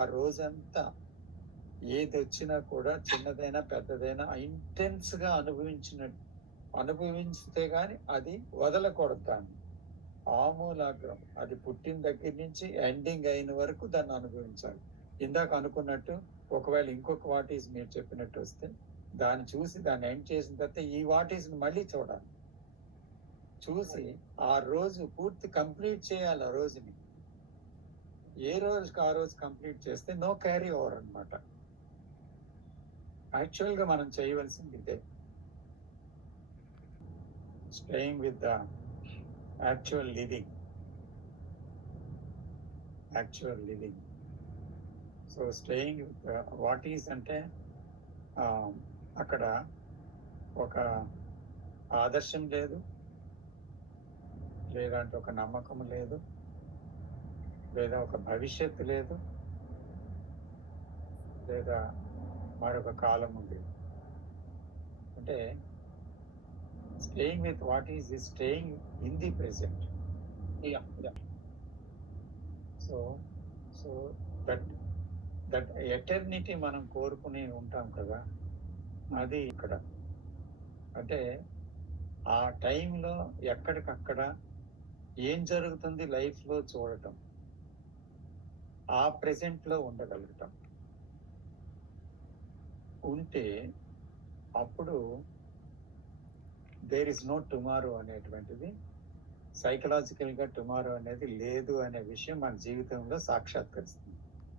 ఆ రోజంతా ఏదొచ్చినా కూడా చిన్నదైనా పెద్దదైనా ఇంటెన్స్ గా అనుభవించితే గాని అది వదలకూడదు దాన్ని. ఆమూలాగ్రం అది పుట్టిన దగ్గర నుంచి ఎండింగ్ అయిన వరకు దాన్ని అనుభవించాలి. ఇందాక అనుకున్నట్టు ఒకవేళ ఇంకొక వాట్ ఈజ్ మీరు చెప్పినట్టు వస్తే దాన్ని చూసి దాన్ని ఎండ్ చేసిన తర్వాత ఈ వాట్ ఈజ్ మళ్ళీ చూడాలి. చూసి ఆ రోజు పూర్తి కంప్లీట్ చేయాలి. ఆ రోజుని ఏ రోజుకి ఆ రోజు కంప్లీట్ చేస్తే నో క్యారీ ఓవర్ అనమాట. యాక్చువల్ గా మనం చేయవలసింది ఇదే, staying with the actual living. So staying with what is అంటే అక్కడ ఒక ఆదర్శం లేదు, లేదంటే ఒక నమ్మకం లేదు, లేదా ఒక భవిష్యత్తు లేదు, లేదా మరొక కాలం ఉంది. అంటే staying with what is staying in the present. So so that that eternity మనం కోరుకుని ఉంటాం కదా, అది ఇక్కడ. అంటే ఆ టైంలో ఎక్కడికక్కడ ఏం జరుగుతుంది లైఫ్ లో చూడటం, ఆ ప్రెసెంట్ లో ఉండగలగటం ఉంటే అప్పుడు దేర్ ఇస్ నో టుమారో అనేటువంటిది, సైకలాజికల్ గా టుమారో అనేది లేదు అనే విషయం మన జీవితంలో సాక్షాత్కరిస్తుంది.